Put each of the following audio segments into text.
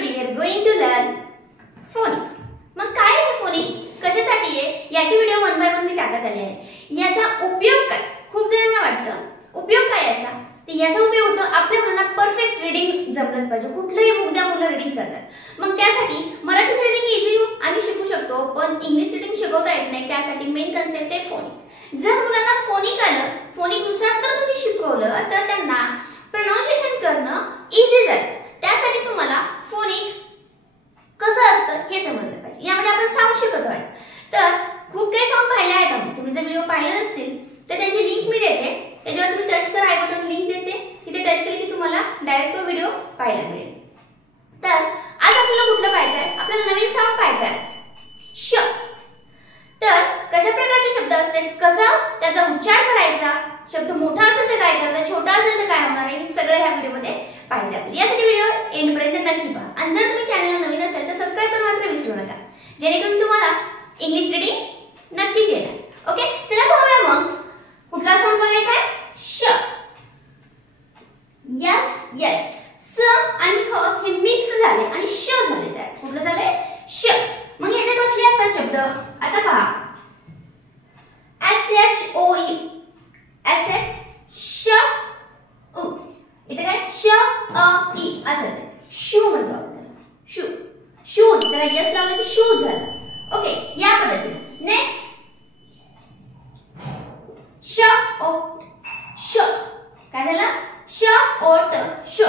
today we are going to learn phonic. मग काय आहे phonic? कशासाठी आहे? याची व्हिडिओ 1 बाय 1 मी टाकत आले आहे. याचा उपयोग काय? खूप जणांना वाटतं उपयोग काय याचा? तर याचा उपयोग होतो आपल्या मुलांना परफेक्ट रीडिंग जमलंच पाहिजे. कुठलंही उद्या मुलं रीडिंग करतात. मग त्यासाठी मराठी रीडिंग इझी आम्ही शिकू शकतो, पण इंग्लिश रीडिंग शिकवता येत नाही. त्यासाठी मेन कन्सेप्ट आहे phonic. जर मुलांना phonic आलं, phonic नुसार तर तुम्ही शिकवलं तर त्यांना प्रोनाउन्सिएशन करणं इझी जातं. त्यासाठी तुम्हाला phonic कसं असतं हे समजलं पाहिजे. यामध्ये आपण साऊंड शिकत आहोत. तर खूप काही साऊंड पाहिले आहेत आपण. तुम्ही जर व्हिडिओ पाहिले नसतील तर त्याची लिंक मी देते. त्याच्यावर तुम्ही टच करा, आय बटन लिंक देते. तिथे टच केले की तुम्हाला डायरेक्ट तो व्हिडिओ पाहायला मिळेल. तर आज आपल्याला कुठलं पाहायचं आहे? आपल्याला नवीन साऊंड पाहायचं आहे आज. श. तर कशा प्रकारचे शब्द असतात, कसा त्याचा उच्चार करायचा, शब्द मोठा असेल तर काय करायचं, छोटा असेल तर काय होणार आहे, हे सगळं ह्या व्हिडिओमध्ये पाहायचं आहे. यासाठी व्हिडिओ एंड पर्यंत नक्की पहा. आणि जर तुम्ही चॅनलला नवीन असेल तर सबस्क्राइब करायला मात्र विसरू नका, जेणेकरून तुम्हाला इंग्लिश रीडिंग नक्कीच येणार. ओके, चला पाहूया मग कुठला साऊंड बघायचा आहे. श. Yes yes. स आणि ह हे मिक्स झाले आणि श झाले. तर कुठलं झाले? श. मग याचे कसले असतात शब्द? आता पहा. SHOE S श उ. इथे काय? श अ ई असं शू म्हणतो आपण. शू. शूज. तर यस लावलं की शूज झालं. ओके, या पद्धतीने. नेक्स्ट श ओ श. काय झालं? श ओ ट श.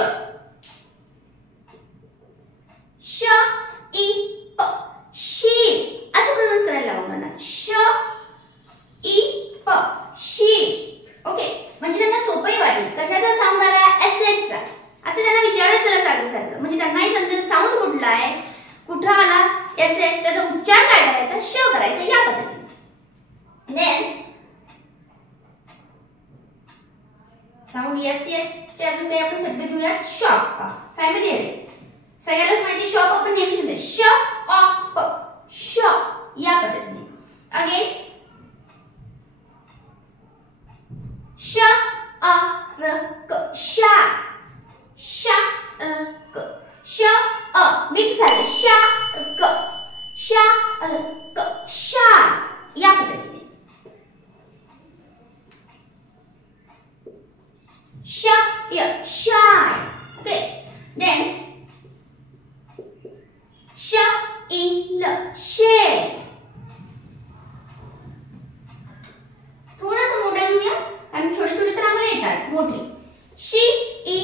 श ई प शी असं प्रोनाउन्स करायला लावू मला. श ई प शी. ओके, म्हणजे त्यांना सोपंही वाटेल. कशाचा साऊंड आला? SH चा. असं त्यांना विचारत चला सारखं, म्हणजे त्यांनाही समजेल साऊंड कुठला आहे, कुठं आला SH, त्याचा उच्चार काय करायचा, श करायचा, या पद्धतीने. देन साऊंड SH चे अजून काही आपण शब्द घेऊया. शॉप. फॅमिलियर आहे, सगळ्यालाच माहिती. शॉप आपण नेहमी म्हणतो श अ प शॉप, या पद्धतीने. अगेन श अ र क शार्क. श र क श अ मिक्स झालं श क श र क शार्क, या पद्धतीने. श य शाय. ओके, देन श इ ल शेर. थोडंसं मोठं घेऊया, कारण छोटे छोटे तर आम्हाला येतात. मोठे. शी इ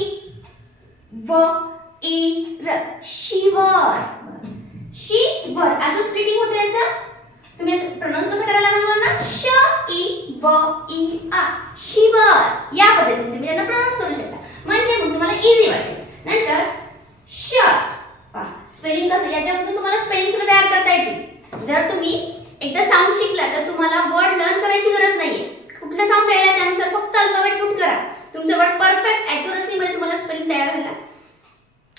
व इ र शिवर. शिवर असं स्प्लिटिंग होतं याचं. तुम्ही प्रोनाउन्स कसं करायला लागणार ना? श इ व इ आ शिवर, या पद्धतीने तुम्ही त्यांना प्रोनाउन्स करू शकता, म्हणजे मग तुम्हाला इझी वाटेल. नंतर श. स्पेलिंग कसं, याच्यामध्ये तुम्हाला स्पेलिंग सुद्धा तयार करता येते. जर तुम्ही एकदा साऊंड शिकला तर तुम्हाला वर्ड लर्न करायची गरज नाहीये. कुठला साऊंड यायला त्यानुसार फक्त अल्फाबेट पुट करा. तुमचं वर्ड परफेक्ट ॲक्युरसी मध्ये तुम्हाला स्पेलिंग तयार व्हायला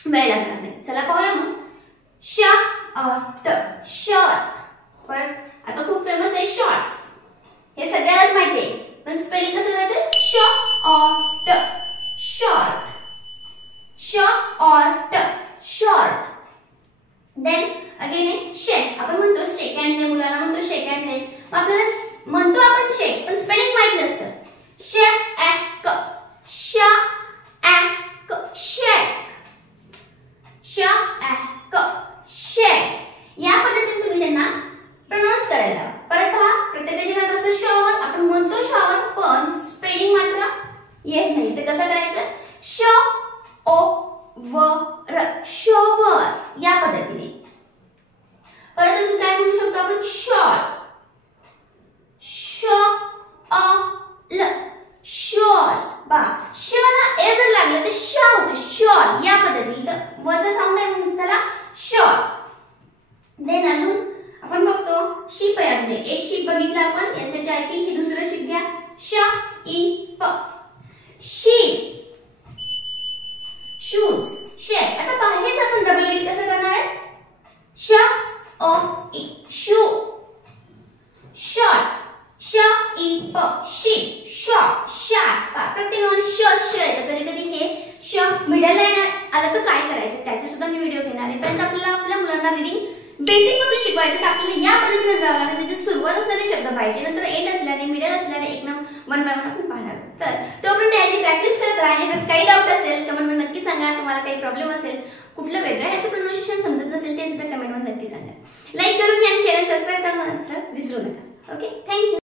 वेळ लागणार नाही. चला पाहूया मग. श अ ट शॉर्ट. परत आता खूप फेमस आहे शॉर्ट्स, हे सगळ्यालाच माहिती आहे, पण स्पेलिंग कसं जातं? श अ ट शॉर्ट. श अ ट शॉर्ट. देन अगेन शेक. आपण म्हणतो शेक हँड दे, मुलाला म्हणतो शेक हँड दे. आपल्याला म्हणतो आपण शेक, पण स्पेलिंग माहित नसतं. श ॲ क श ॲ क शेक. श ॲ क शेक, या पद्धतीने तुम्ही त्यांना प्रोनाउन्स करायला. परत पहा, प्रत्येकाच्या घरात असतं शॉवर. आपण म्हणतो शॉवर, पण स्पेलिंग मात्र येत नाही. तर कसं करायचं? श ओ व र शॉवर, या पद्धतीने. परत अजून काय म्हणू शकतो आपण? शॉर्ट. श अ ल शॉल. पहा, श ला ए जर लागलं तर श होतं शॉल, या पद्धतीने. तर वचा साऊंड आहे म्हणून त्याला शॉल. देन अजून आपण बघतो शिप आहे. अजून एक शिप बघितला आपण, SHIP. हे दुसरं शिप घ्या. श इ प शीप. शूज. शेप. आता पहा, हेच आपण डबल रीड कसं करणार आहे? श अ इ शू. शॉर्ट. श इ प शीप. शॉर्ट. शार्प. प्रत्येक श श येतं. कधी कधी हे श मिडल लाईन आलं तर काय करायचं त्याचे सुद्धा मी व्हिडिओ घेणार आहे. पण आपल्याला आपल्या मुलांना रीडिंग बेसिक पासून शिकवायचं तर आपल्याला या पद्धतीने जावं लागेल. त्याची सुरुवात असणारे शब्द पाहिजे, नंतर एंड असल्याने मिडल असल्याने एक ना वन बाय वन आपण पाहणार. तर तोपर्यंत याची प्रॅक्टिस करत राहा. याच्यात काही डाऊट असेल कमेंटमध्ये नक्की सांगा. तुम्हाला काही प्रॉब्लेम असेल, कुठलं वेगळं याचं प्रोनाउन्सिएशन समजत नसेल ते सुद्धा कमेंटमध्ये नक्की सांगा. लाईक करून आणि शेअर आणि सबस्क्राईब करायला विसरू नका. Okay, thank you.